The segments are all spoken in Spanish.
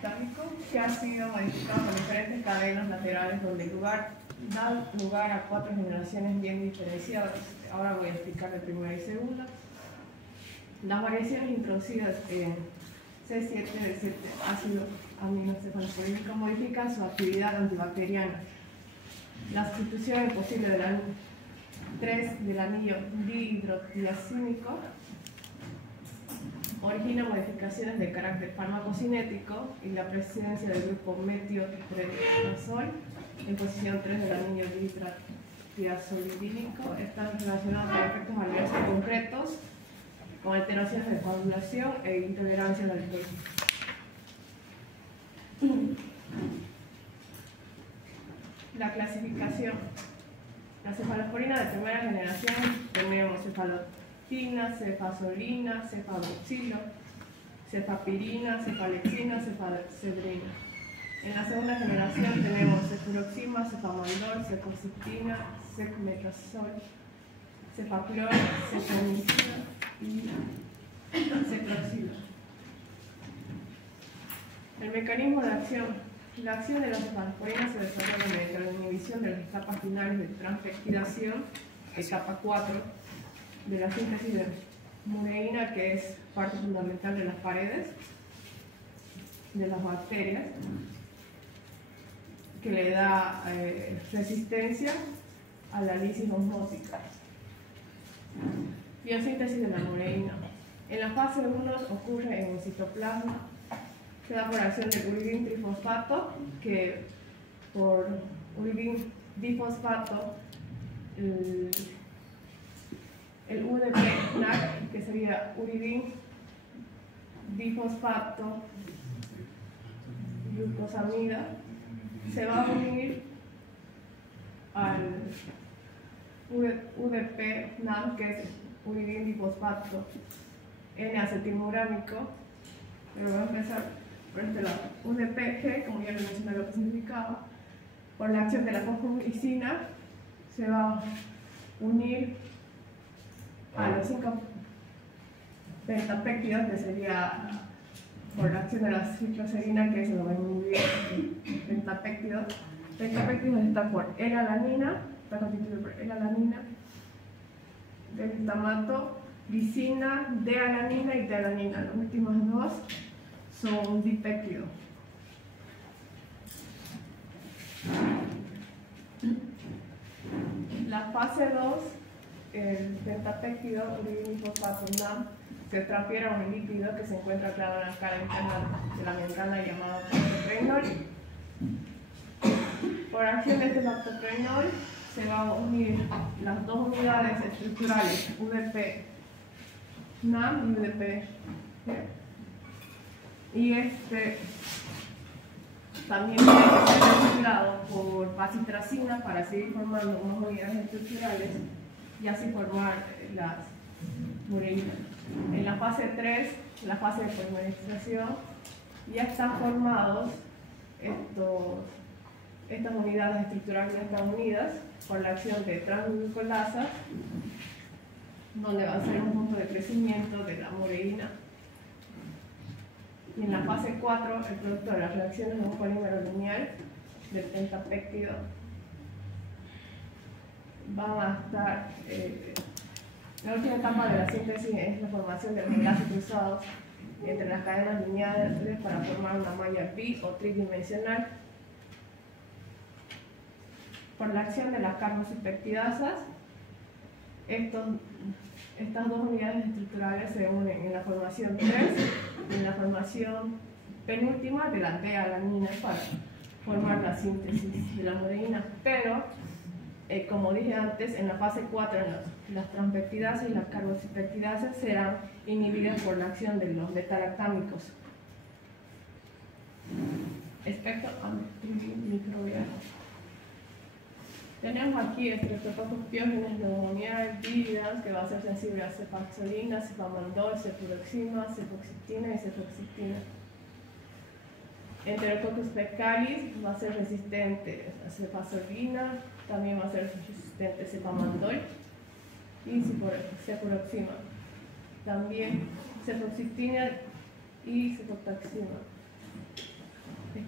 taractámico que ha sido modificado por diferentes cadenas laterales donde dan lugar a 4 generaciones bien diferenciadas. Ahora voy a explicar de primera y segunda. Las variaciones introducidas en C7 de 7 ácido aminocefalopolínico modifican su actividad antibacteriana. La sustitución posible del 3 del anillo dihidrotiazínico origina modificaciones de carácter farmacocinético y la presencia del grupo metiotretazol en posición 3 del anillo dihidrotiazolidínico está relacionado con efectos adversos concretos con alteraciones de coagulación e intolerancia al alcohol. La clasificación. La cefalosporina de primera generación tenemos cefalotina, cefazolina, cefadoxilo, cefapirina, cefalexina, cefacedrina. En la segunda generación tenemos cefuroxima, cefamandor, cefoxitina, cefmetrazol, cefaclor, cefamicina y cefroxilo. El mecanismo de acción. La acción de la cefalosporina se desarrolla mediante la inhibición de las etapas finales de transpeptidación, etapa 4, de la síntesis de mureína, que es parte fundamental de las paredes de las bacterias, que le da resistencia a la lisis osmótica. Biosíntesis de la mureína. En la fase 1 ocurre en el citoplasma. Se da por acción de uridín trifosfato, que por uridín difosfato, el UDP-NAC, que sería uridín difosfato glucosamida, se va a unir al UDP-NAC, que es uridín difosfato N-acetilmurámico, pero voy a empezar por este lado. UDPG, como ya le mencioné lo que significaba, por la acción de la fosfomicina se va a unir a los 5 pentapéptidos, que sería por la acción de la citroserina, que se lo va a inhibir pentapéptidos. Pentapéptidos está por L-alanina, está constituido por L-alanina, glutamato, lisina, D-alanina y T-alanina. Los últimos dos son dipéptidos. La fase 2, el pentapéptido uridinifosfato NAM se transfiere a un lípido que se encuentra claro en la cara interna de la membrana llamado lactoferrinol. Por acción de este lactoferrinol se va a unir las dos unidades estructurales UDP NAM y UDP. Y también tiene que ser reciclado por bacitracina para seguir formando unas unidades estructurales y así formar las mureínas. En la fase 3, la fase de polimerización, ya están formados estas unidades estructurales, ya están unidas por la acción de transglucolasas, donde va a ser un punto de crecimiento de la mureína. Y en la fase 4, el producto de las reacciones de un polímero lineal del pentapéptido van a estar. La última etapa de la síntesis es la formación de los enlaces cruzados entre las cadenas lineales para formar una malla bi o tridimensional. Por la acción de las carboxipeptidasas, estas dos unidades estructurales se unen en la formación 3 y en la formación penúltima de la D-alanina para formar la síntesis de la mureína. Pero, como dije antes, en la fase 4 las transpeptidasas y las carboxipeptidasas serán inhibidas por la acción de los beta-lactámicos. Espectro antimicrobiano. Tenemos aquí Streptococcus pyogenes pneumoniae vívidas, que va a ser sensible a cefaxolina, cefamandol, cefuroxima, cefoxitina y cefoxitina. Enterococcus fecalis va a ser resistente a cefazolina, también va a ser resistente a cefamandol y cefuroxima. También cefoxitina y cefotaxima.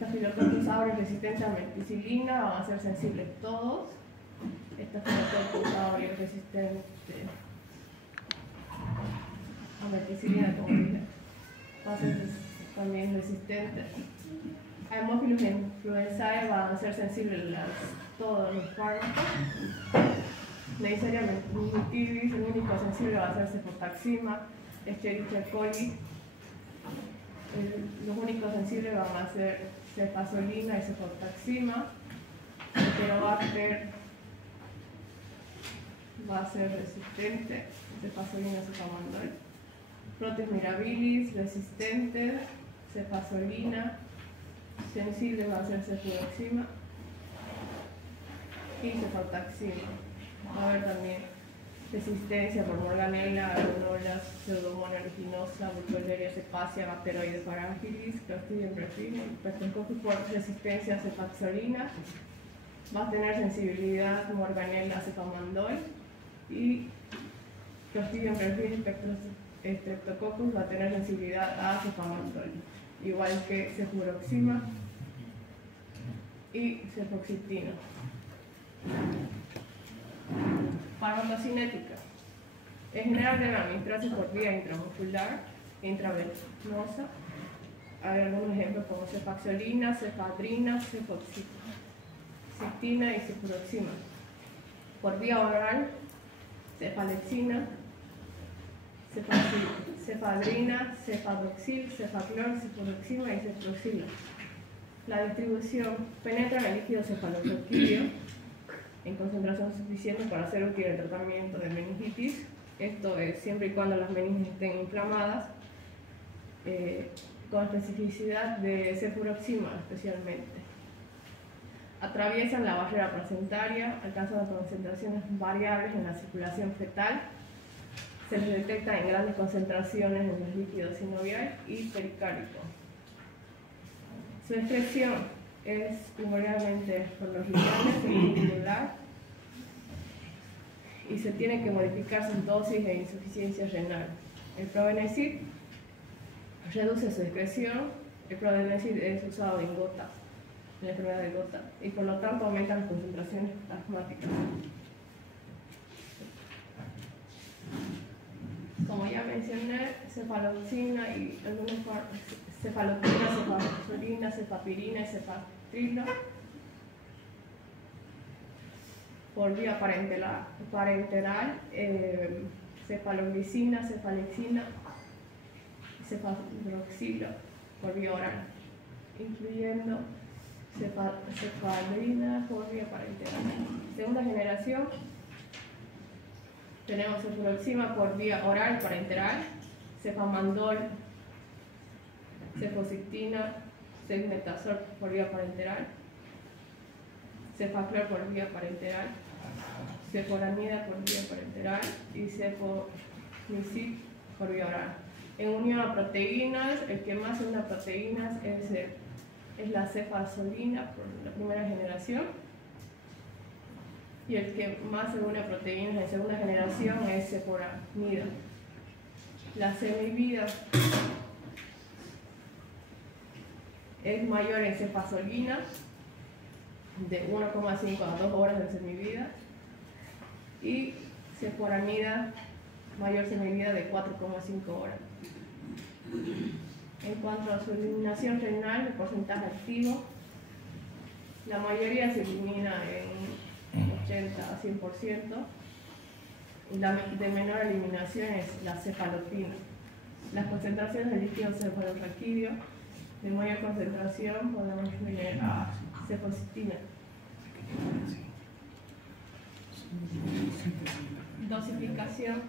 Staphylococcus aureus resistentes a meticilina van a ser sensibles todos. Staphylococcus aureus resistente a meticilina, como dije, va a ser también resistente. Haemophilus influenzae van a ser sensibles todos los fármacos. Neisseria meningitidis, el único sensible va a ser cefotaxima. Escherichia coli, los únicos sensibles van a ser cefazolina y cefotaxima. Heterobacter va a ser resistente, cefazolina, cefamandol. Proteus mirabilis, resistente, cefazolina. Sensible va a ser cefuroxima y cefotaxima. Va a haber también resistencia por Morganella, Aeronolas, Pseudomonas aeruginosa, Burkholderia cepacia, Bacteroides parángilis, Clostridium perfringens, Streptococcus por resistencia a cefaxolina. Va a tener sensibilidad Morganella cefamandol y Clostridium perfringens, Streptococcus va a tener sensibilidad a cefamandol, igual que cefuroxima y cefoxitina. Farmacocinética. En general debe administrarse por vía intramuscular e intravenosa. Hay algunos ejemplos como cefaxolina, cefadrina, cefoxitina y cefuroxima. Por vía oral, cefalexina, cefadrina, cefadoxil, cefaclor, cefuroxima y cefuroxila. La distribución penetra en el líquido cefalorraquídeo en concentración suficiente para ser útil el tratamiento de meningitis. Esto es siempre y cuando las meninges estén inflamadas, con especificidad de cefuroxima especialmente. Atraviesan la barrera placentaria, alcanzan concentraciones variables en la circulación fetal, se les detecta en grandes concentraciones en el líquido sinovial y pericárdico. Su excreción es primordialmente por los riñones y tubular, y se tiene que modificar sus dosis de insuficiencia renal. El probenecid reduce su excreción. El probenecid es usado en gota, en la enfermedad de gota, y por lo tanto aumenta las concentraciones asmáticas. Como ya mencioné, cefaloxina y algunos cefaloxina, cefazolina, cefapirina y cefatrilo por vía parenteral, cefaloglicina, cefalexina y cefadroxila por vía oral, incluyendo cefadrina por vía parenteral. Segunda generación, tenemos cefuroxima por vía oral parenteral, cefamandol, cefocitina, cefmetazol por vía parenteral, cefaclor por vía parenteral, ceforamida por vía parenteral y cefonicid por vía oral. En unión a proteínas, el que más se une a proteínas es la cefazolina por la primera generación, y el que más se une a proteínas en segunda generación es ceforamida. La semivida es mayor en cefazolina, de 1,5 a 2 horas de semivida, y ceforamida, mayor semivida de 4,5 horas. En cuanto a su eliminación renal, el porcentaje activo, la mayoría se elimina en 80 a 100%, y la de menor eliminación es la cefalotina. Las concentraciones de líquido cefalorraquídeo de mayor concentración podemos ver a cefocitina. Dosificación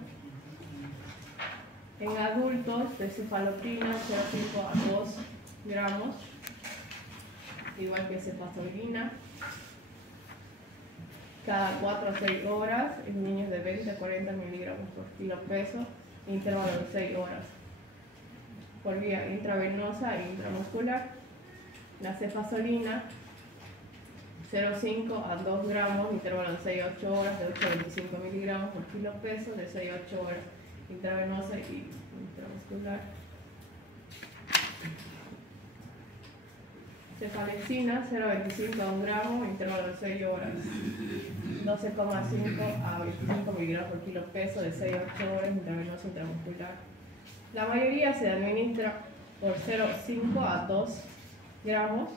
en adultos de cefalotina 0,5 a 2 gramos, igual que cefazolina, cada 4 a 6 horas en niños de 20 a 40 miligramos por kilo peso, intervalo de 6 horas, por vía intravenosa e intramuscular. La cefazolina 0,5 a 2 gramos, intervalo de 6 a 8 horas, de 8 a 25 miligramos por kilo peso, de 6 a 8 horas, intravenosa y intramuscular. Cefalexina 0,25 a 1 gramo, intervalo de 6 horas. 12,5 a 25 miligramos por kilo peso de 6 a 8 horas, intravenoso intramuscular. La mayoría se administra por 0,5 a 2 gramos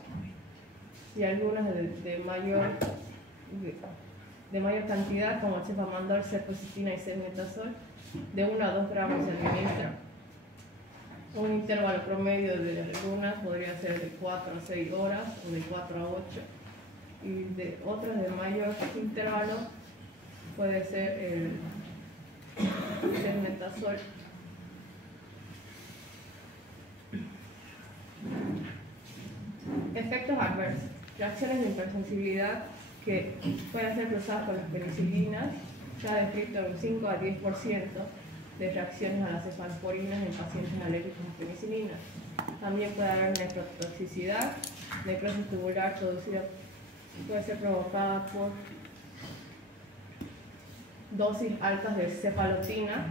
y algunas de mayor cantidad, como cefamandol, cefoxitina y cemetazol, de 1 a 2 gramos se administra. Un intervalo promedio de algunas podría ser de 4 a 6 horas o de 4 a 8, y de otras de mayor intervalo puede ser el cemetazol. Efectos adversos. Reacciones de hipersensibilidad que pueden ser cruzadas con las penicilinas. Se ha descrito un 5 a 10% de reacciones a las cefaloporinas en pacientes alérgicos a penicilina. También puede haber nefrotoxicidad, necrosis tubular producida, puede ser provocada por dosis altas de cefalotina,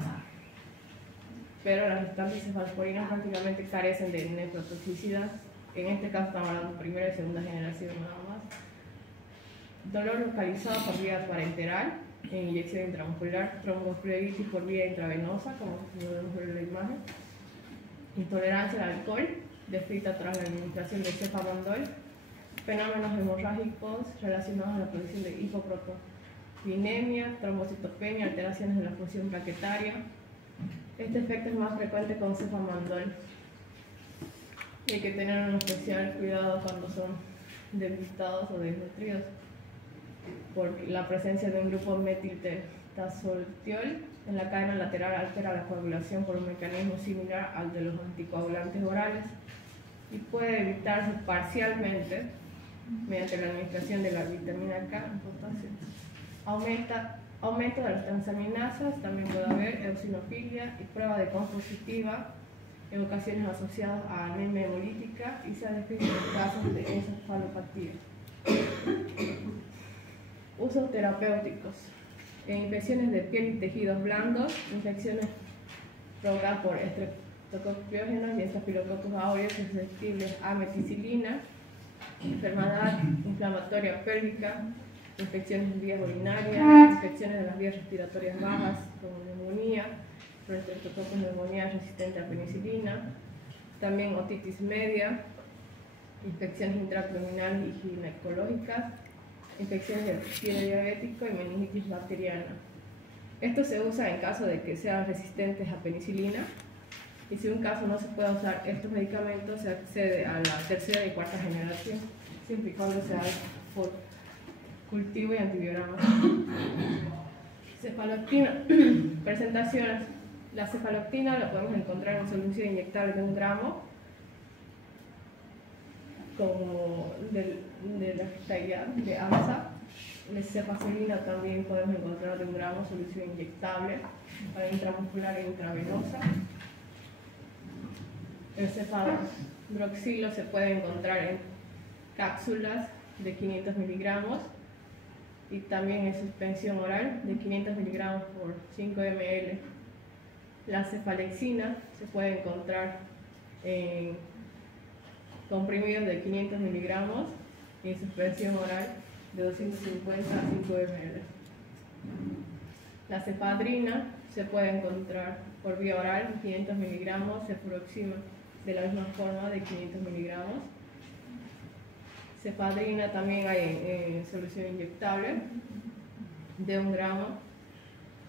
pero las restantes cefaloporinas prácticamente carecen de nefrotoxicidad. En este caso estamos hablando de primera y segunda generación nada más. Dolor localizado por vía parenteral, en inyección intramuscular, tromboflebitis por vía intravenosa, como podemos ver en la imagen. Intolerancia al alcohol, descrita tras la administración de cefamandol. Fenómenos hemorrágicos relacionados a la producción de hipoproteinemia, trombocitopenia, alteraciones de la función plaquetaria. Este efecto es más frecuente con cefamandol. Hay que tener un especial cuidado cuando son debilitados o desnutridos, por la presencia de un grupo metiltazoltiol en la cadena lateral altera la coagulación por un mecanismo similar al de los anticoagulantes orales y puede evitarse parcialmente mediante la administración de la vitamina K en potasio. Aumento de las transaminasas, también puede haber eosinofilia y prueba de compositiva en ocasiones asociadas a anemia hemolítica, y se ha descrito casos de encefalopatía. Usos terapéuticos. En infecciones de piel y tejidos blandos, infecciones provocadas por estreptococcus piógenos y estafilococcus aureus susceptibles a meticilina, enfermedad inflamatoria pélvica, infecciones en vías urinarias, infecciones de las vías respiratorias bajas como neumonía, por estreptococcus neumonía resistente a penicilina, también otitis media, infecciones intraabdominales y ginecológicas, infecciones del pie diabético y meningitis bacteriana. Esto se usa en caso de que sean resistentes a penicilina, y si en un caso no se puede usar estos medicamentos, se accede a la tercera y cuarta generación, siempre y cuando sea por cultivo y antibiograma. Cefaloctina. Presentaciones. La cefaloctina la podemos encontrar en solución inyectable de 1 gramo, como de la Tayab, de AMSA. La cefazolina también podemos encontrar de 1 gramo, solución inyectable para intramuscular e intravenosa. El cefadroxilo se puede encontrar en cápsulas de 500 miligramos y también en suspensión oral de 500 miligramos por 5 ml. La cefalexina se puede encontrar en comprimidos de 500 miligramos y en suspensión oral de 250 a 5 ml. La cefadrina se puede encontrar por vía oral en 500 miligramos, cefuroxima de la misma forma de 500 miligramos. Cefadrina también hay en solución inyectable de 1 gramo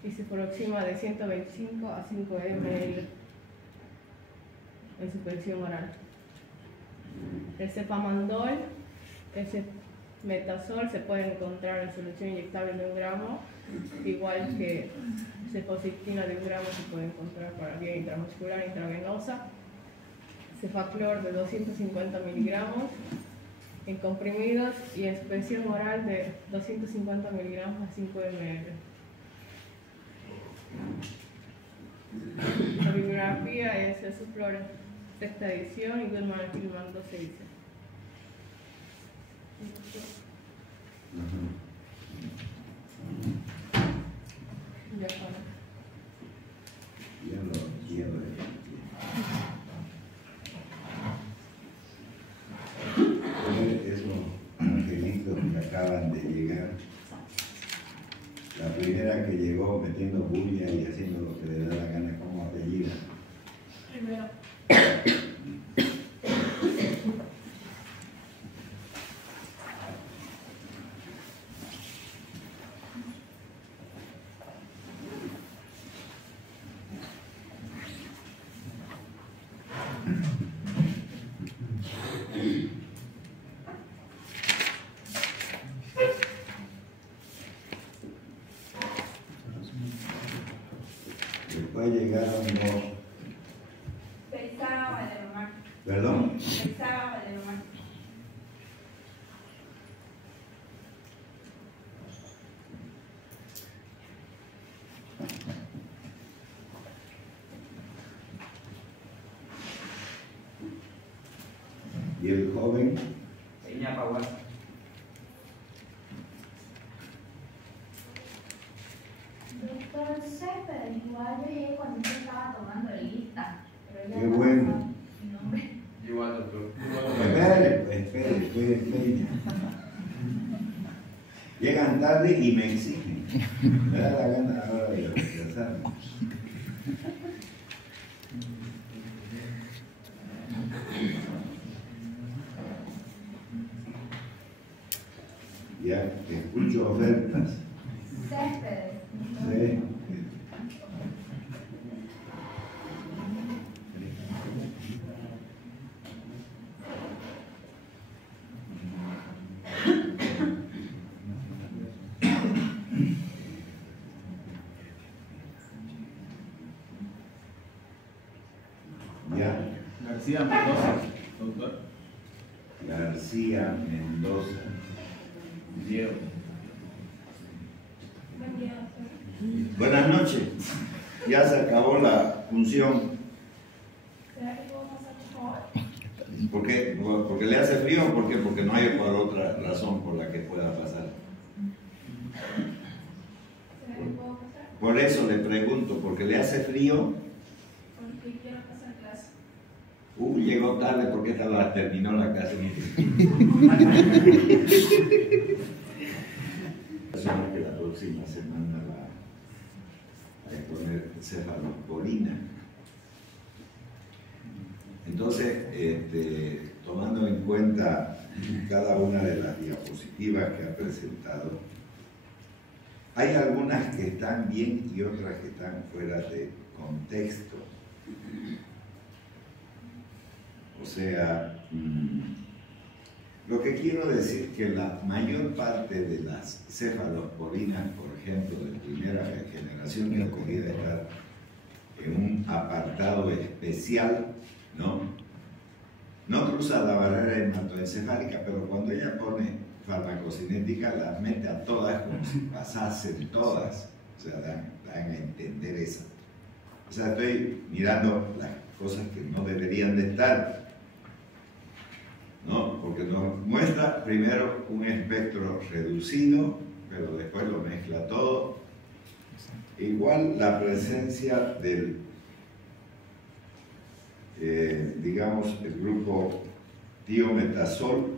y cefuroxima de 125 a 5 ml en suspensión oral. El cefamandol, el cemetazol se puede encontrar en solución inyectable de 1 gramo, igual que cefoxitina de 1 gramo se puede encontrar para vía intramuscular e intravenosa. Cefaclor de 250 miligramos en comprimidos y en suspensión oral de 250 miligramos a 5 ml. La bibliografía es Esuflora, sexta edición, y Goodman y Hillman, 12 edición. Ya para. Ya lo llegar. La primera que llegó metiendo bulla y haciendo lo que le da la gana como apellida. Primero. Después llegaron los... Pensaba Valdemar. ¿Perdón? Pensaba Valdemar. Y el joven, Seña Paguas. Doctor Céspedes, igual yo llegué cuando usted estaba tomando lista. Pero ya qué no bueno. pasaba mi nombre. Igual, doctor. espere, Peña. Llegan tarde y me exigen. Me da la gana ahora de retrasarme. Ya escucho ofertas. Céspedes. ¿Sí? Ya, García Mendoza, doctor. García Mendoza. Diego. Buen día, doctor. Buenas noches. Ya se acabó la función. ¿Será que puedo pasar, por favor? ¿Por qué? ¿Porque le hace frío o por qué? Porque no hay por otra razón por la que pueda pasar. ¿Será que puedo pasar? Por eso le pregunto, ¿porque le hace frío? Porque quiero pasar clase. Llegó tarde porque esta la terminó la clase. Que la próxima semana va a exponer cefalosporina. Entonces, tomando en cuenta cada una de las diapositivas que ha presentado, hay algunas que están bien y otras que están fuera de contexto. O sea, lo que quiero decir es que la mayor parte de las cefalosporinas, por ejemplo, de primera generación, que debería estar en un apartado especial, no cruza la barrera hematoencefálica, pero cuando ella pone farmacocinética, las mete a todas como si pasasen todas. O sea, dan a entender eso. O sea, estoy mirando las cosas que no deberían de estar, ¿no? Porque nos muestra primero un espectro reducido, pero después lo mezcla todo. Igual la presencia del, digamos, el grupo tiometazol,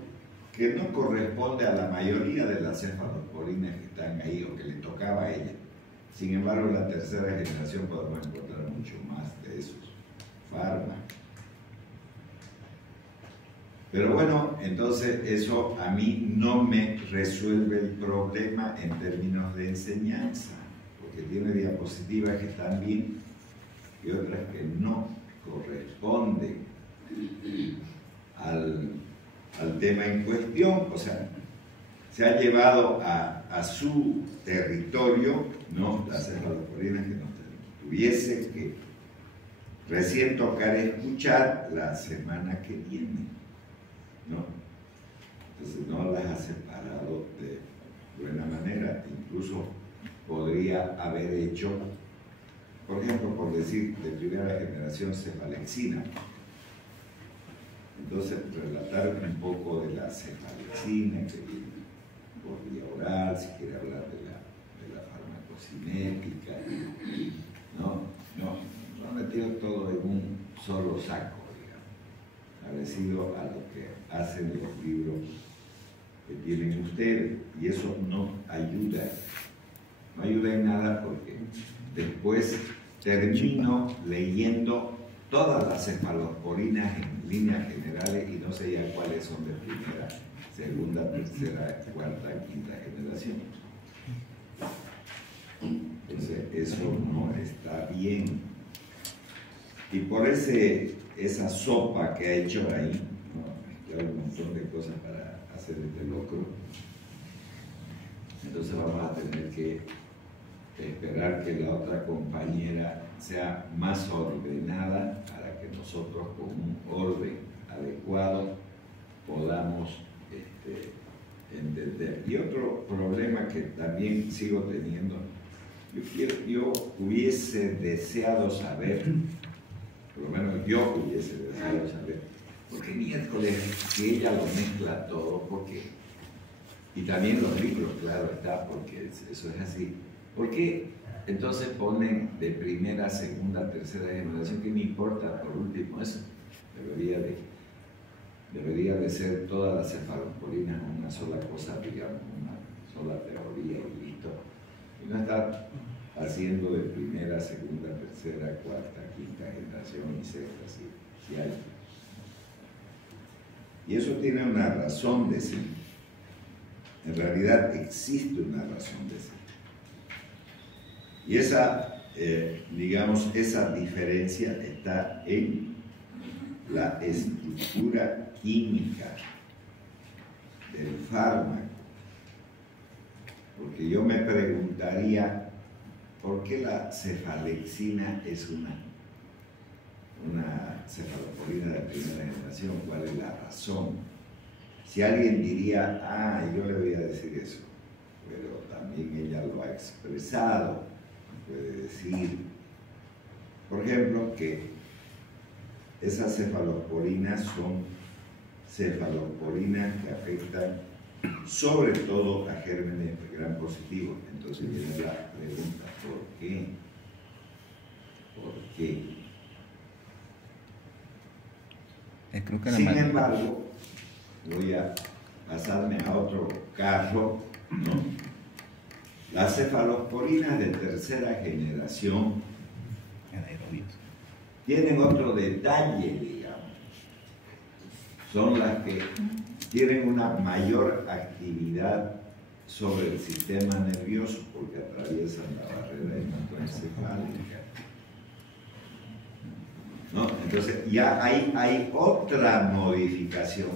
que no corresponde a la mayoría de las cefalosporinas que están ahí o que le tocaba a ella. Sin embargo, en la tercera generación podemos encontrar mucho más de esos fármacos. Pero bueno, entonces eso a mí no me resuelve el problema en términos de enseñanza, porque tiene diapositivas que están bien y otras que no corresponden al tema en cuestión. O sea, se ha llevado a su territorio, ¿no?, las cefalosporinas que nos tuviese que recién tocar escuchar la semana que viene, ¿no? Entonces no las ha separado de buena manera. Incluso podría haber hecho, por ejemplo, por decir, de primera generación cefalexina. Entonces, relatar un poco de la cefalexina que viene por vía oral, si quiere hablar de la farmacocinética, no ha metido todo en un solo saco, digamos, parecido a lo que hacen los libros que tienen ustedes, y eso no ayuda. No ayuda en nada porque después termino leyendo todas las cefalosporinas en líneas generales y no sé ya cuáles son de primera, segunda, tercera, cuarta, quinta generación. Entonces eso no está bien. Y por esa sopa que ha hecho ahí, ¿no? Mezclar un montón de cosas para hacer este locro, entonces vamos a tener que esperar que la otra compañera sea más ordenada para que nosotros con un orden adecuado podamos entender. Y otro problema que también sigo teniendo, yo hubiese deseado saber, por lo menos yo hubiese deseado saber, ¿por qué miércoles si ella lo mezcla todo? ¿Por qué? Y también los libros, claro está, porque eso es así. ¿Por qué entonces ponen de primera, segunda, tercera generación? ¿Qué me importa por último eso? Debería de ser todas las cefalosporinas una sola cosa, digamos, una sola teoría y listo. Y no estar haciendo de primera, segunda, tercera, cuarta, quinta generación y sexta, si hay. Y eso tiene una razón de ser. En realidad existe una razón de ser. Y esa, digamos, esa diferencia está en la estructura química del fármaco. Porque yo me preguntaría, ¿por qué la cefalexina es una cefalosporina de primera generación? ¿Cuál es la razón? Si alguien diría, yo le voy a decir eso, pero también ella lo ha expresado, puede decir, por ejemplo, que esas cefalosporinas son cefalosporinas que afectan sobre todo a gérmenes gram positivos. Entonces viene la pregunta, ¿por qué? ¿Por qué? Creo que Sin embargo, voy a pasarme a otro caso, ¿no? Las cefalosporinas de tercera generación tienen otro detalle, digamos. Son las que tienen una mayor actividad sobre el sistema nervioso porque atraviesan la barrera hematoencefálica, ¿no? Entonces ya hay otra modificación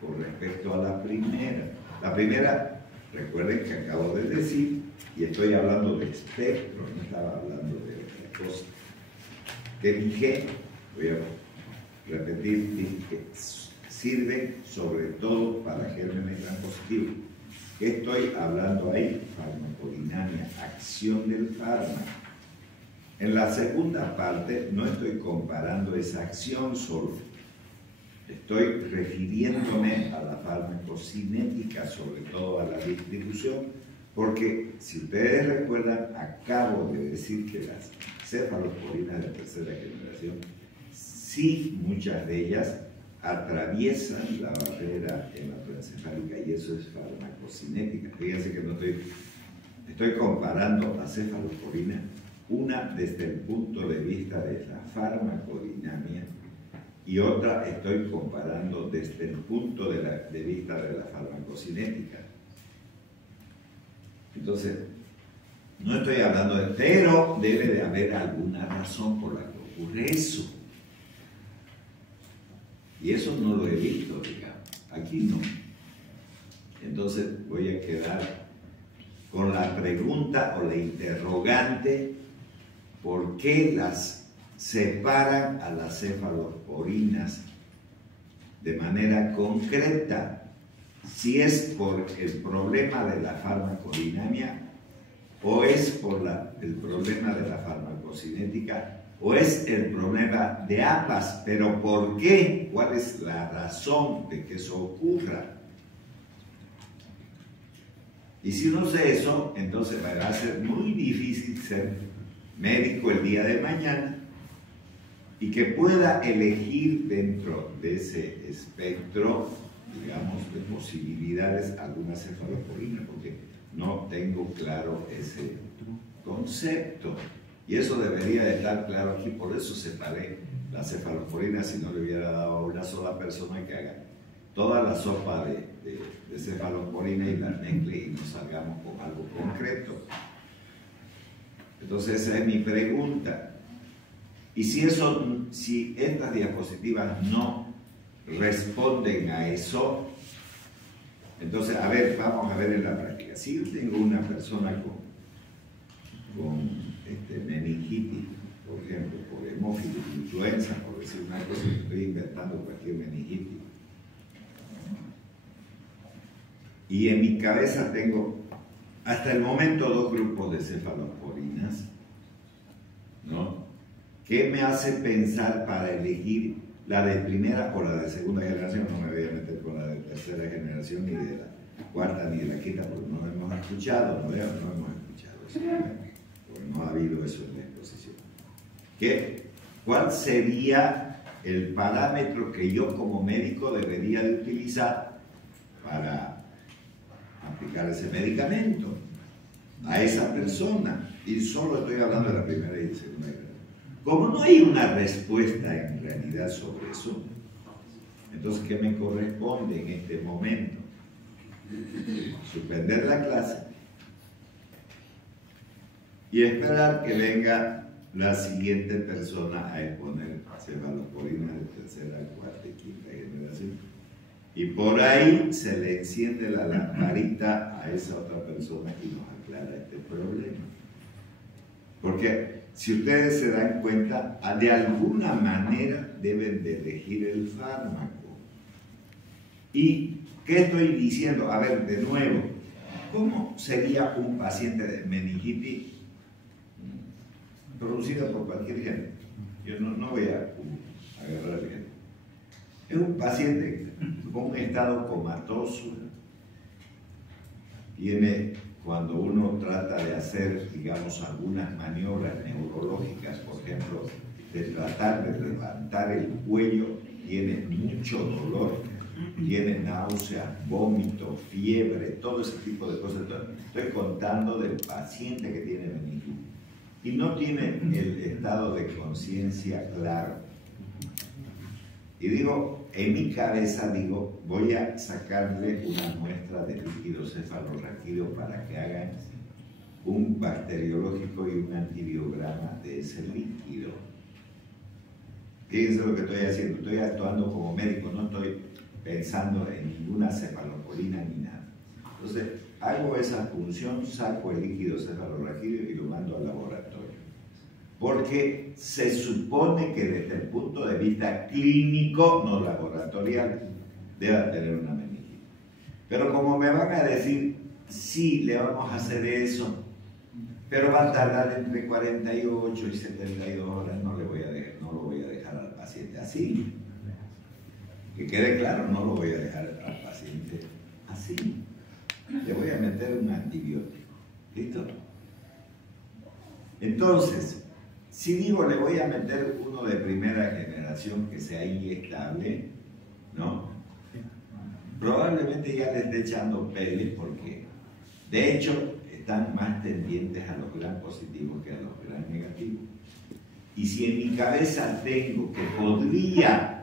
con respecto a la primera. La primera, recuerden que acabo de decir, y estoy hablando de espectro, no estaba hablando de otra cosa, que dije, voy a repetir, dije que sirve sobre todo para gérmenes gram positivos. ¿Qué estoy hablando ahí? Farmacodinamia, acción del fármaco. En la segunda parte no estoy comparando esa acción solo, estoy refiriéndome a la farmacocinética, sobre todo a la distribución, porque si ustedes recuerdan, acabo de decir que las cefalosporinas de tercera generación, sí, muchas de ellas atraviesan la barrera hematoencefálica y eso es farmacocinética. Fíjense que no estoy comparando a cefalosporina, una desde el punto de vista de la farmacodinamia y otra estoy comparando desde el punto de vista de la farmacocinética. Entonces, no estoy hablando de, pero debe de haber alguna razón por la que ocurre eso. Y eso no lo he visto, digamos. Aquí no. Entonces voy a quedar con la pregunta o la interrogante, ¿por qué las separan a las cefalosporinas de manera concreta? Si es por el problema de la farmacodinamia, o es por el problema de la farmacocinética, o es el problema de ambas. ¿Pero por qué? ¿Cuál es la razón de que eso ocurra? Y si no sé eso, entonces me va a ser muy difícil ser médico el día de mañana y que pueda elegir dentro de ese espectro digamos, de posibilidades alguna cefalosporina, porque no tengo claro ese concepto. Y eso debería de estar claro aquí, por eso separé la cefalosporina, si no le hubiera dado a una sola persona que haga toda la sopa de cefalosporina y la mezcle y nos salgamos con algo concreto. Entonces esa es mi pregunta. Y si estas diapositivas no responden a eso, entonces, a ver, vamos a ver en la práctica. Si yo tengo una persona con meningitis, por ejemplo, por hemófilis, influenza, por decir una cosa, estoy inventando cualquier meningitis, y en mi cabeza tengo hasta el momento 2 grupos de cefalosporinas, ¿no? ¿Qué me hace pensar para elegir la de primera o la de segunda generación? No me voy a meter con la de tercera generación, ni de la cuarta ni de la quinta, porque no hemos escuchado, no hemos escuchado eso, porque no ha habido eso en la exposición. ¿Cuál sería el parámetro que yo como médico debería de utilizar para aplicar ese medicamento a esa persona? Y solo estoy hablando de la primera y segunda generación. Como no hay una respuesta en realidad sobre eso, entonces, ¿qué me corresponde en este momento? Suspender la clase y esperar que venga la siguiente persona a exponer cefalosporina de tercera, cuarta y quinta generación. Y por ahí se le enciende la lamparita a esa otra persona y nos aclara este problema. Porque si ustedes se dan cuenta, de alguna manera deben de elegir el fármaco. ¿Y qué estoy diciendo? A ver, de nuevo, ¿cómo sería un paciente de meningitis producida por cualquier género? Yo no voy a agarrar el género. Es un paciente con un estado comatoso. Tiene, cuando uno trata de hacer, digamos, algunas maniobras neurológicas, por ejemplo, de tratar de levantar el cuello, tiene mucho dolor, tiene náuseas, vómito, fiebre, todo ese tipo de cosas. Estoy contando del paciente que tiene meningitis y no tiene el estado de conciencia claro. Y digo, en mi cabeza digo, voy a sacarle una muestra de líquido cefalorraquídeo para que hagan un bacteriológico y un antibiograma de ese líquido. Fíjense lo que estoy haciendo, estoy actuando como médico, no estoy pensando en ninguna cefalosporina ni nada. Entonces, hago esa función, saco el líquido cefalorraquídeo y lo mando al laboratorio. Porque se supone que desde el punto de vista clínico, no laboratorial, debe tener una meningitis. Pero como me van a decir, sí, le vamos a hacer eso, pero va a tardar entre 48 y 72 horas, no lo voy a dejar al paciente así. Que quede claro, no lo voy a dejar al paciente así. Le voy a meter un antibiótico. ¿Listo? Entonces, si digo le voy a meter uno de primera generación que sea inyectable, ¿no? Probablemente ya le esté echando peles porque, de hecho, están más tendientes a los gram positivos que a los gram negativos. Y si en mi cabeza tengo que podría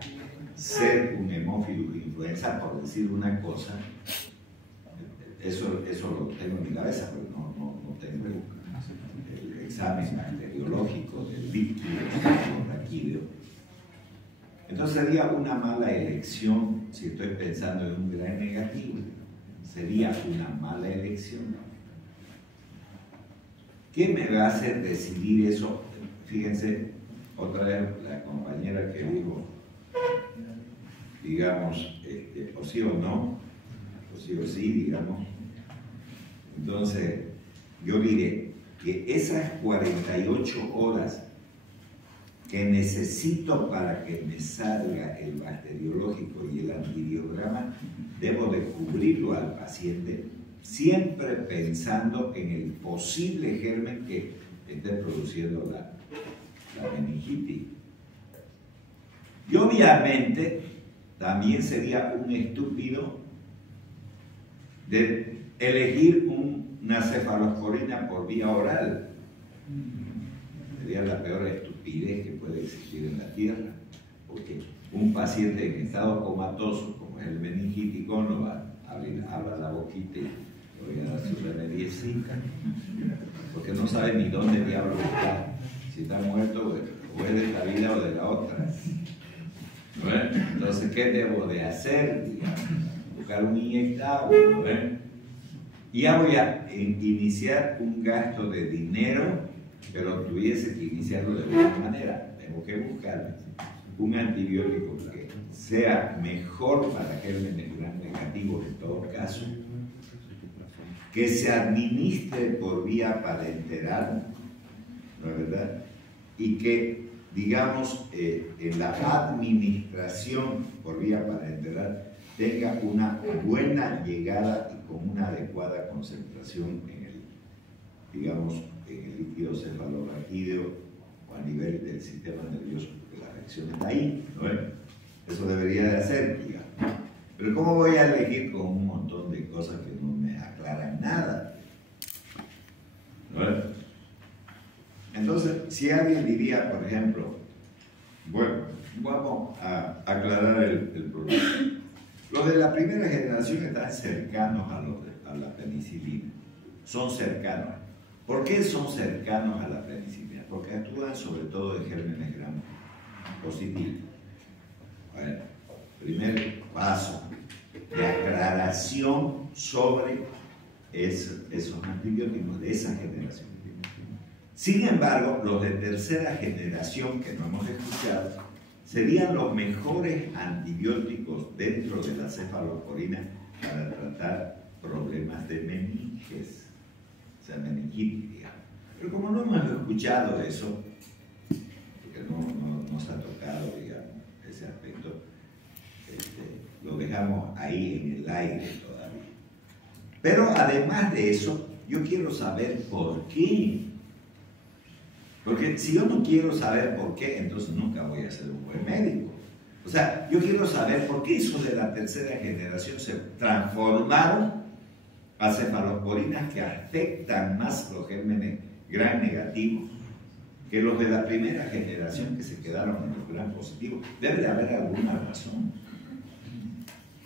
ser un hemófilo de influenza, por decir una cosa, eso lo tengo en mi cabeza, pero no tengo el examen bacteriológico del líquido cefalorraquídeo. Entonces sería una mala elección, si estoy pensando en un gram negativo, sería una mala elección. ¿Qué me va a hacer decidir eso? Fíjense, otra vez la compañera que dijo, digamos, o sí o no, o sí o sí, digamos. Entonces, yo diré que esas 48 horas que necesito para que me salga el bacteriológico y el antibiograma, debo de cubrirlo al paciente, siempre pensando en el posible germen que esté produciendo la meningitis. Y obviamente, también sería un estúpido de elegir una cefalosporina por vía oral. Sería la peor estupidez que puede existir en la Tierra, porque un paciente en estado comatoso, como es el meningitis, no va a abrir la boquita y le voy a dar su remediecita, porque no sabe ni dónde diablo está, si está muerto o es de esta vida o de la otra. ¿No? Entonces, ¿qué debo de hacer? Digamos, buscar un inyectable, ¿no? Y ya voy a iniciar un gasto de dinero, pero tuviese que iniciarlo de alguna manera. Tengo que buscar un antibiótico que sea mejor para gérmenes gram negativos en todo caso, que se administre por vía parenteral, ¿no es verdad? Y que, digamos, en la administración por vía parenteral tenga una buena llegada y con una adecuada concentración en el, digamos, en el líquido cefalorraquídeo o a nivel del sistema nervioso, porque la reacción está ahí, ¿no? Eso debería de hacer, digamos. Pero ¿cómo voy a elegir con un montón de cosas que no me aclaran nada? ¿No? Entonces, si alguien diría, por ejemplo, bueno, vamos a aclarar el problema. Los de la primera generación están cercanos a la penicilina. Son cercanos. ¿Por qué son cercanos a la penicilina? Porque actúan sobre todo en gérmenes gram positivos. Bueno, primer paso de aclaración sobre esos antibióticos de esa generación. Sin embargo, los de tercera generación que no hemos escuchado serían los mejores antibióticos dentro de la cefalosporina para tratar problemas de meninges, o sea, meningitis, digamos. Pero como no hemos escuchado eso, porque no nos ha tocado, digamos, ese aspecto, lo dejamos ahí en el aire todavía. Pero además de eso, yo quiero saber por qué. Porque si yo no quiero saber por qué, entonces nunca voy a ser un buen médico. O sea, yo quiero saber por qué esos de la tercera generación se transformaron a cefalosporinas que afectan más los gérmenes gram negativos que los de la primera generación que se quedaron en los gram positivos. Debe de haber alguna razón.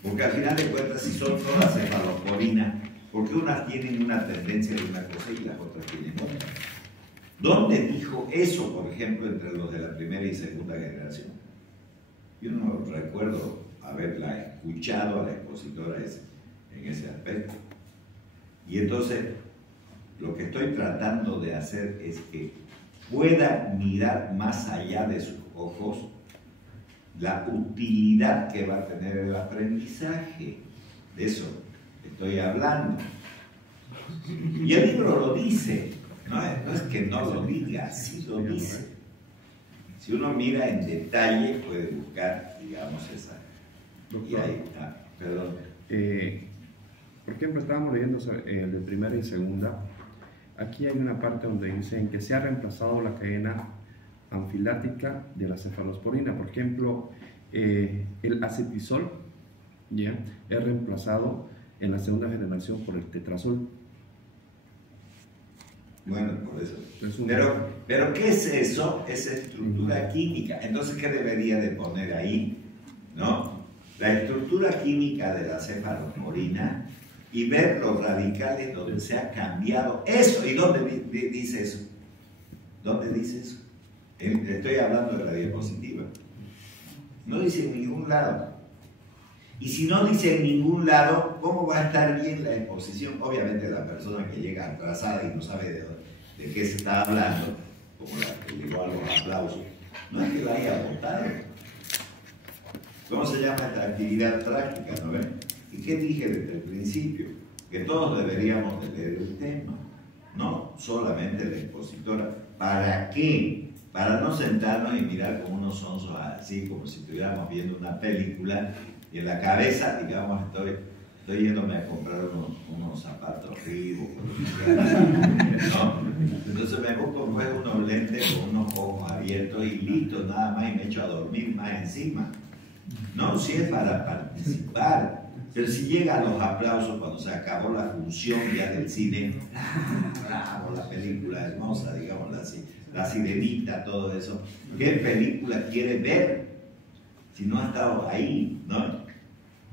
Porque al final de cuentas, si son todas cefalosporinas, porque unas tienen una tendencia de una cosa y las otras tienen otra. ¿Dónde dijo eso, por ejemplo, entre los de la primera y segunda generación? Yo no recuerdo haberla escuchado a la expositora en ese aspecto. Y entonces, lo que estoy tratando de hacer es que pueda mirar más allá de sus ojos la utilidad que va a tener el aprendizaje. De eso estoy hablando. Y el libro lo dice. No es que no lo diga, sí lo dice. Si uno mira en detalle, puede buscar, digamos, esa. Y ahí está, perdón. Por ejemplo, estábamos leyendo el de primera y segunda. Aquí hay una parte donde dicen que se ha reemplazado la cadena anfilática de la cefalosporina. Por ejemplo, el acetisol ¿ya? Es reemplazado en la segunda generación por el tetrazol. Bueno, por eso. Pero ¿qué es eso? Esa estructura química. Entonces, ¿qué debería de poner ahí? ¿No? La estructura química de la cefalosporina y ver los radicales donde se ha cambiado eso. ¿Y dónde dice eso? ¿Dónde dice eso? Estoy hablando de la diapositiva. No dice en ningún lado. Y si no dice en ningún lado, ¿cómo va a estar bien la exposición? Obviamente la persona que llega atrasada y no sabe de qué se está hablando, como la que llegó a los aplausos, no es que la haya votado. ¿Cómo se llama esta actividad práctica? ¿No ven? ¿Y qué dije desde el principio? Que todos deberíamos de leer el tema, no solamente la expositora. ¿Para qué? Para no sentarnos y mirar como unos sonsos así, como si estuviéramos viendo una película y en la cabeza, digamos, estoy yéndome a comprar unos zapatos Reebok, ¿no? Entonces me busco pues unos lentes con unos ojos abiertos y listo, nada más, y me echo a dormir más encima. No, si es para participar. Pero si llegan los aplausos cuando se acabó la función ya del cine, bravo, la película hermosa, digamos, la sirenita, todo eso. ¿Qué película quiere ver si no ha estado ahí, no?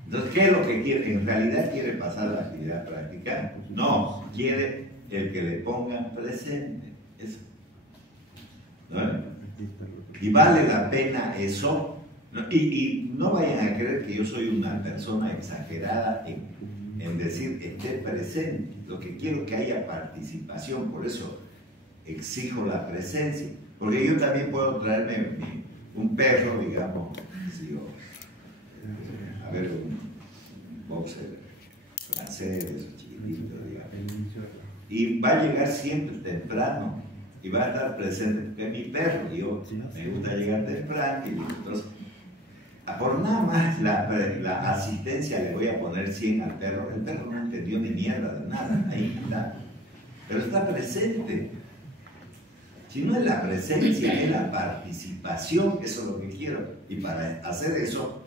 Entonces, ¿qué es lo que quiere? ¿En realidad quiere pasar la actividad práctica? No, quiere el que le pongan presente. Eso. ¿No? Y vale la pena eso. Y no vayan a creer que yo soy una persona exagerada en decir esté presente. Lo que quiero es que haya participación, por eso exijo la presencia. Porque yo también puedo traerme un perro, digamos, a ver, un boxer francés, esos chiquititos, digamos. Y va a llegar siempre temprano y va a estar presente, porque es mi perro, y yo me gusta llegar temprano, y entonces, por nada más la asistencia le voy a poner 100 al perro. El perro no entendió ni mierda de nada, ahí está. Pero está presente. Si no es la presencia, es la participación, eso es lo que quiero. Y para hacer eso,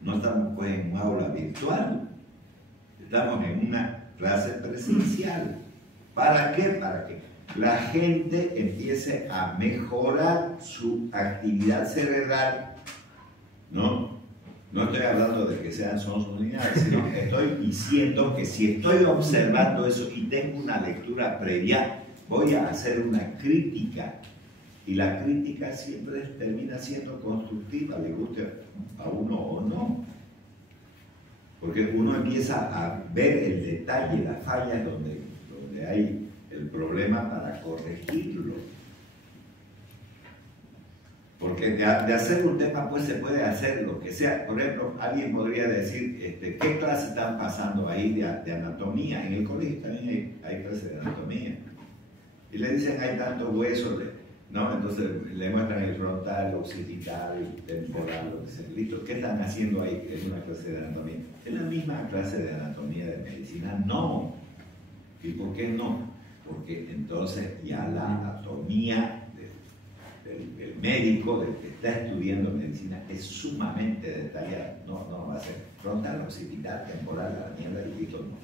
no estamos pues en un aula virtual, estamos en una clase presencial. ¿Para qué? Para que la gente empiece a mejorar su actividad cerebral. No estoy hablando de que sean sonsos ni nada, sino que estoy diciendo que si estoy observando eso y tengo una lectura previa, voy a hacer una crítica. Y la crítica siempre termina siendo constructiva, le guste a uno o no. Porque uno empieza a ver el detalle, las fallas donde hay el problema para corregirlo. Porque de hacer un tema pues se puede hacer lo que sea. Por ejemplo, alguien podría decir, ¿qué clase están pasando ahí de anatomía? En el colegio también hay clases de anatomía. Y le dicen, hay tantos huesos, ¿no? Entonces le muestran el frontal, el occipital, el temporal, lo que sea. Listo, ¿qué están haciendo ahí en una clase de anatomía? ¿Es la misma clase de anatomía de medicina? No. ¿Y por qué no? Porque entonces ya la anatomía del médico, del que está estudiando medicina, es sumamente detallada. No va a ser frontal, occipital, temporal, la mierda y listo. No.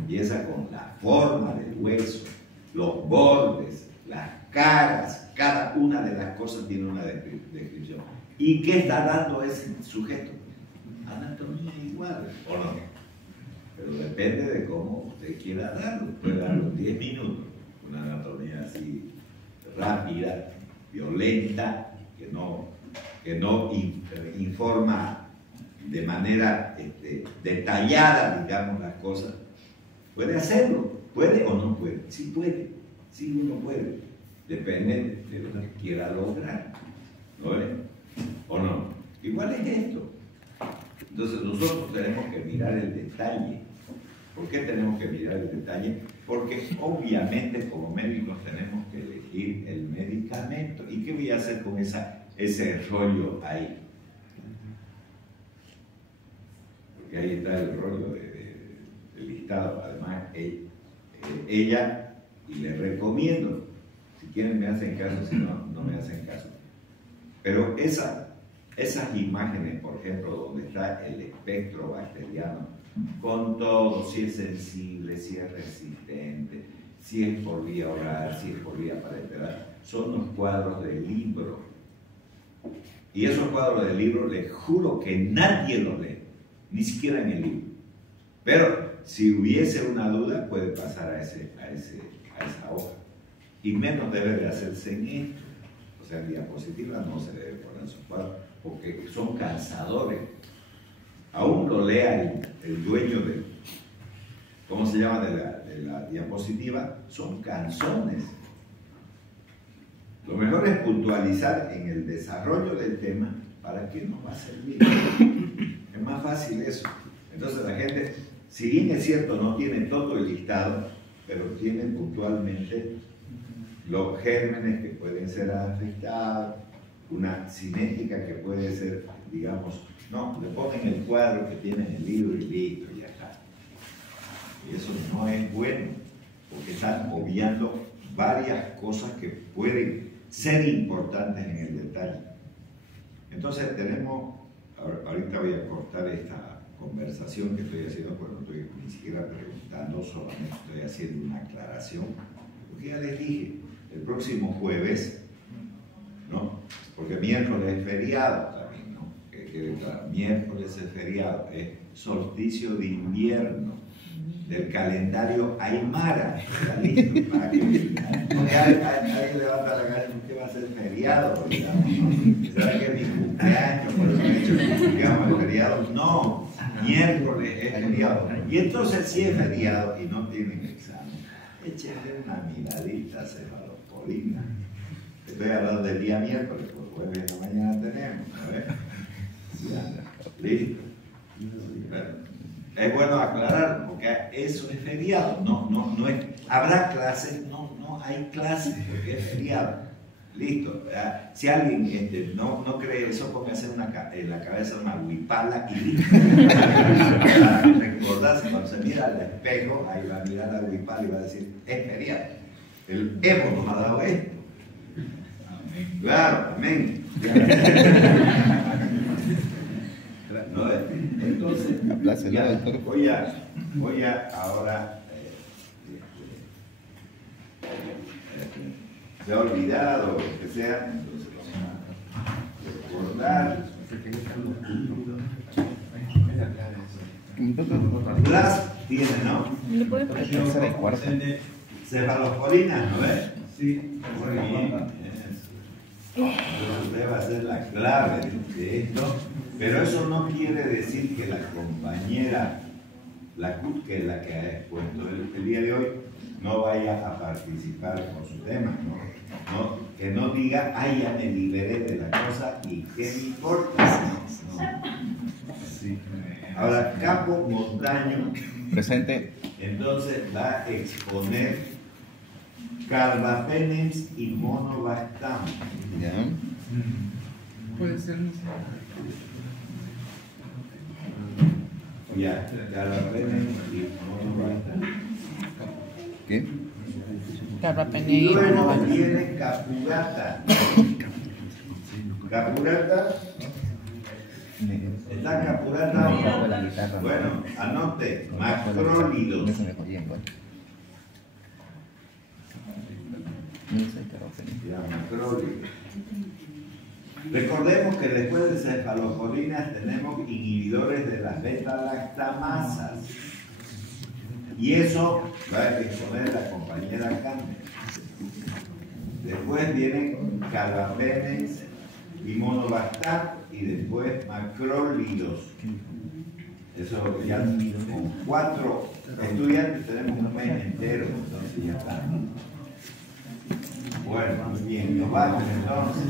Empieza con la forma del hueso, los bordes, las caras, cada una de las cosas tiene una descripción. ¿Y qué está dando ese sujeto? Anatomía igual, ¿o no? Pero depende de cómo usted quiera darlo. Puede darlo en 10 minutos, una anatomía así rápida, violenta, que no informa de manera detallada, digamos, las cosas. ¿Puede hacerlo? ¿Puede o no puede? Sí puede, sí uno puede. Depende de lo que quiera lograr. ¿No es? ¿O no? Igual es esto. Entonces nosotros tenemos que mirar el detalle. ¿Por qué tenemos que mirar el detalle? Porque obviamente como médicos tenemos que elegir el medicamento. ¿Y qué voy a hacer con ese rollo ahí? Porque ahí está el rollo del listado. Además, ella, y le recomiendo, si quieren me hacen caso, si no, no me hacen caso. Pero esas imágenes, por ejemplo, donde está el espectro bacteriano, con todo, si es sensible, si es resistente, si es por vía oral, si es por vía parenteral, son los cuadros del libro. Y esos cuadros del libro, les juro que nadie los lee, ni siquiera en el libro. Pero si hubiese una duda, puede pasar a esa hoja. Y menos debe de hacerse en esto. O sea, en diapositiva no se debe poner esos cuadros, porque son cansadores. Aún lo lea el dueño de, ¿cómo se llama?, de la diapositiva, son canzones. Lo mejor es puntualizar en el desarrollo del tema para que nos va a servir. Es más fácil eso. Entonces la gente, si bien es cierto, no tiene todo el listado, pero tiene puntualmente los gérmenes que pueden ser afectados, una cinética que puede ser, digamos, no, le ponen el cuadro que tiene en el libro y listo, ya está. Y eso no es bueno, porque están obviando varias cosas que pueden ser importantes en el detalle. Entonces tenemos, ahorita voy a cortar esta conversación que estoy haciendo, porque no estoy ni siquiera preguntando, solamente estoy haciendo una aclaración, porque ya les dije, el próximo jueves, ¿no? Porque miércoles es feriado también, ¿no? Que quede claro, miércoles es feriado, es solsticio de invierno del calendario Aymara. ¿Está listo? Para que alguien levanta la cara, ¿por qué va a ser feriado? Digamos, ¿no? ¿Será que es mi cumpleaños? Por eso he hecho digamos, el feriado. No, miércoles es feriado. Y entonces, si es feriado y no tienen examen, échenle una miradita a cefalosporina. Estoy hablando del día miércoles, por jueves de la mañana tenemos, a ver. Ya, listo. Bueno, es bueno aclarar, porque eso es feriado, no es, habrá clases, no hay clases porque es feriado. Listo. Si alguien no cree eso, póngase en la cabeza una huipala y listo. Recordarse, cuando se mira al espejo, ahí va a mirar la huipala y va a decir, es feriado. El Evo nos ha dado esto. Claro, amén. ¿No? Entonces, ya, voy a ahora, se ha olvidado, lo que sea, entonces vamos a recordar. Las tiene, ¿no? Cefalosporina, ¿no ves? Sí. Muy bien. Usted va a ser la clave de esto, pero eso no quiere decir que la compañera, la CUT, que es la que ha expuesto el día de hoy, no vaya a participar con su tema, ¿no? Que no diga, ay, ya me liberé de la cosa y qué me importa. No. Sí. Ahora, Capo Montaño, presente. Entonces va a exponer carbapenems y monobactam. Ya. Puede ser. Ya, carbapenems y monobactam. ¿Qué? Y luego viene capurata. Capurata. ¿Está capurata? Bueno, anote, macrólidos. Ya, macrólidos. Recordemos que después de cefalosporinas tenemos inhibidores de las beta-lactamasas. Y eso va a exponer la compañera Carmen. Después vienen carbapenems y monobactam y después macrólidos. Eso ya con 4 estudiantes tenemos un mes entero, entonces ya está. Bueno, muy bien, nos vamos entonces.